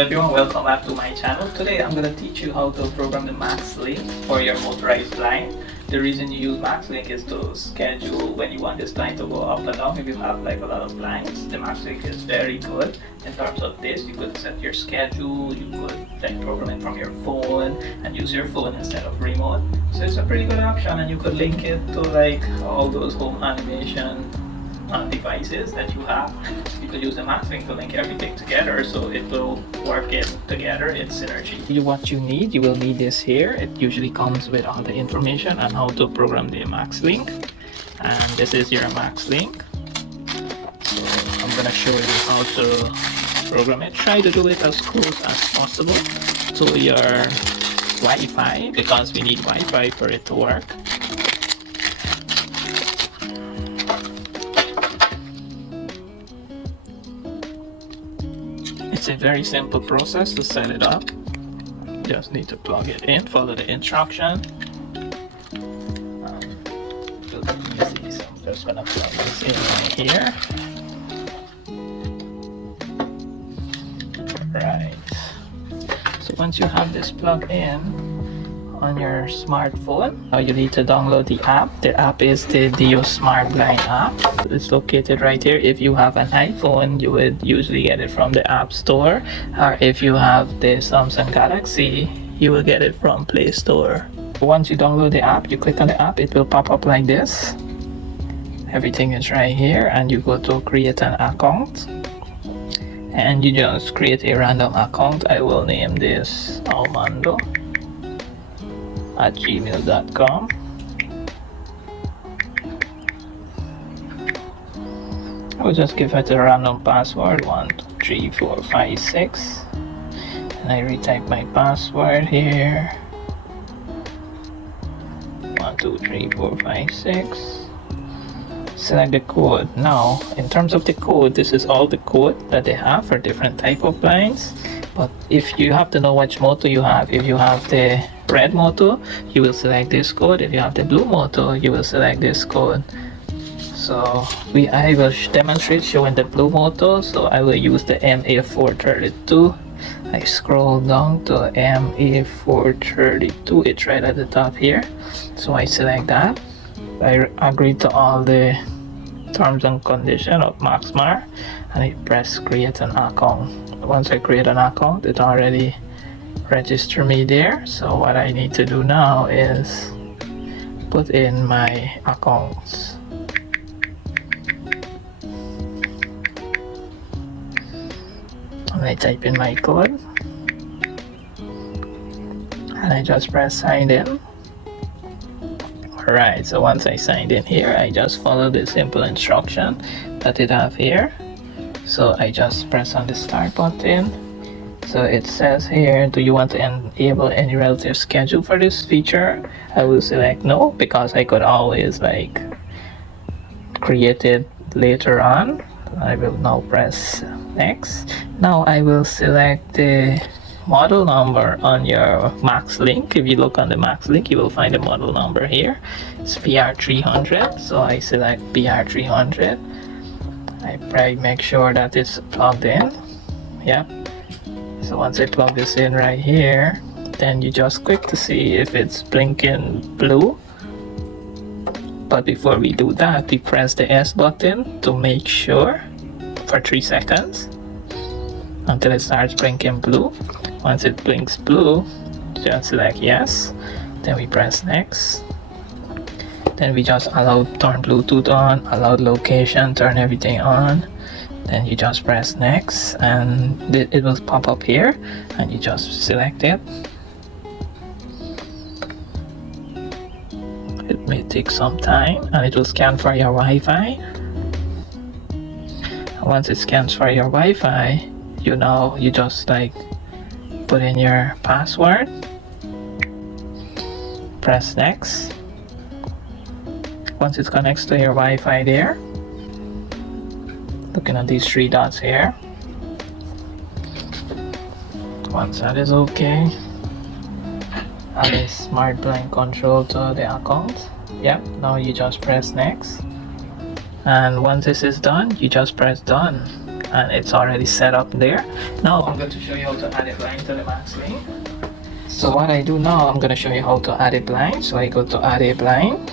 Hello everyone, welcome back to my channel. Today I'm going to teach you how to program the Maxxlink for your motorized blind. The reason you use Maxxlink is to schedule when you want this blind to go up and down. If you have like a lot of blinds, the Maxxlink is very good in terms of this. You could set your schedule, you could like program it from your phone and use your phone instead of remote. So it's a pretty good option, and you could link it to like all those home animation devices that you have. You could use the Maxxlink to link everything together, so it will work it together. It's synergy. What you need, you will need this here. It usually comes with all the information on how to program the Maxxlink, and this is your Maxxlink. So I'm gonna show you how to program it. Try to do it as close as possible to your Wi-Fi, because we need Wi-Fi for it to work. It's a very simple process to set it up. Just need to plug it in, follow the instruction. So I'm just gonna plug this in right here. Right. So once you have this plugged in on your smartphone, you need to download the app. The app is the Dio Smart Blind app. It's located right here. If you have an iPhone, you would usually get it from the App Store, or if you have the Samsung Galaxy, you will get it from Play Store. Once you download the app, you click on the app, it will pop up like this. Everything is right here, and you go to create an account, and you just create a random account. I will name this Armando@gmail.com. I will just give it a random password, 1 2 3 4 5 6, and I retype my password here, 1 2 3 4 5 6. Select the code. Now in terms of the code, this is all the code that they have for different type of blinds. But if you have to know which motor you have, if you have the red motor, you will select this code. If you have the blue motor, you will select this code. So I will demonstrate showing the blue motor, so I will use the MA432. I scroll down to MA432. It's right at the top here, so I select that. I agree to all the terms and conditions of Maxxmar, and I press create an account. Once I create an account, it already register me there. So what I need to do now is put in my accounts. And I type in my code, and I just press sign in. Alright, so once I signed in here, I just follow the simple instruction that it have here. So I just press on the start button. So it says here, do you want to enable any relative schedule for this feature? I will select no, because I could always like create it later on. I will now press next. Now I will select the model number on your Maxxlink. If you look on the Maxxlink, you will find the model number here. It's PR300, so I select PR300. I make sure that it's plugged in. Yep. So once I plug this in right here, then you just click to see if it's blinking blue. But before we do that, we press the S button to make sure for 3 seconds until it starts blinking blue. Once it blinks blue, just select yes. Then we press next. Then we just allow turn Bluetooth on, allow location, turn everything on. Then you just press next, and it will pop up here, and you just select it. It may take some time, and it will scan for your Wi-Fi. Once it scans for your Wi-Fi, you just like put in your password, press next. Once it connects to your Wi-Fi there, looking at these 3 dots here, once that is okay, add a smart blind control to the account. Yep, now you just press next, and once this is done, you just press done. and it's already set up there. Now I'm going to show you how to add a blind to the Maxxlink. So what I do now, I'm going to show you how to add a blind. So I go to add a blind,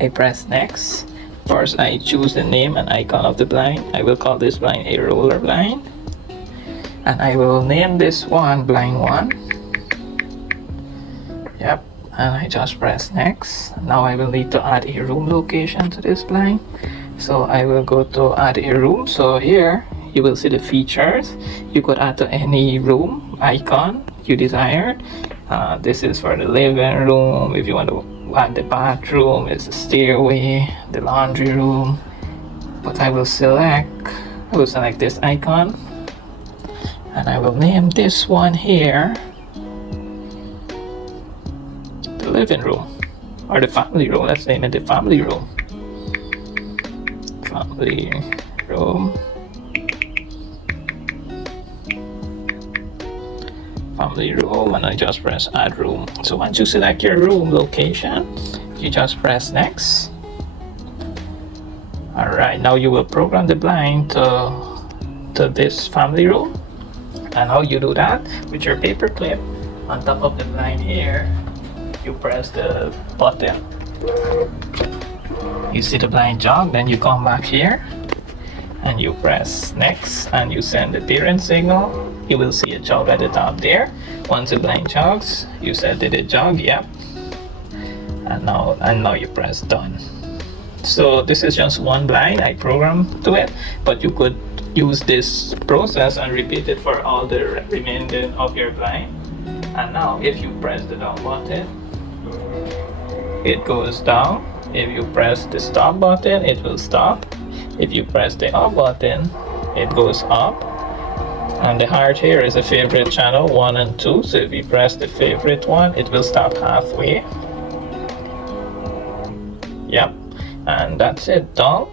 I press next. First I choose the name and icon of the blind. I will call this blind a roller blind, and I will name this one blind 1. Yep, and I just press next. Now I will need to add a room location to this blind. So I will go to add a room. So here you will see the features. You could add to any room icon you desired. This is for the living room. If you want to add the bathroom, it's the stairway, the laundry room. But I will select this icon, and I will name this one here the living room, or the family room. Let's name it the family room. Family room. Family room, and I just press add room. So once you select your room location, you just press next. Alright, now you will program the blind to this family room. And how you do that? With your paper clip on top of the blind here, you press the button. You see the blind jog, then you come back here and you press next and you send the parent signal. You will see a jog at the top there. Once the blind jogs, you said did it jog? Yep. And now you press done. So this is just one blind I programmed to it, but you could use this process and repeat it for all the remaining of your blind. And now if you press the down button, it goes down. If you press the stop button, it will stop. If you press the up button, it goes up. And the heart here is a favorite channel 1 and 2. So if you press the favorite one, it will stop halfway. Yep, and that's it. Down.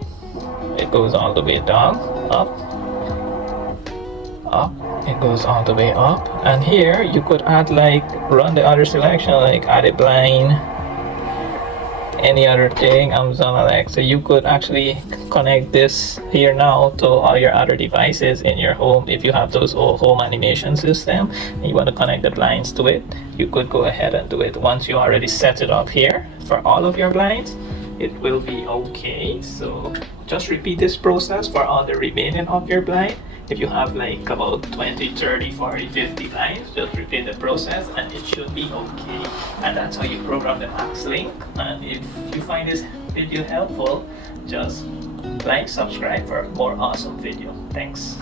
It goes all the way down, up, up. It goes all the way up. And here you could add run the other selection, add a blind, any other thing, Amazon Alexa. You could actually connect this here now to all your other devices in your home. If you have those home animation system and you want to connect the blinds to it, you could go ahead and do it. Once you already set it up here for all of your blinds, it will be okay. So just repeat this process for all the remaining of your blind. If you have about 20, 30, 40, 50 blinds, just repeat the process and it should be okay. And that's how you program the Maxxlink. And if you find this video helpful, just subscribe for more awesome video. Thanks.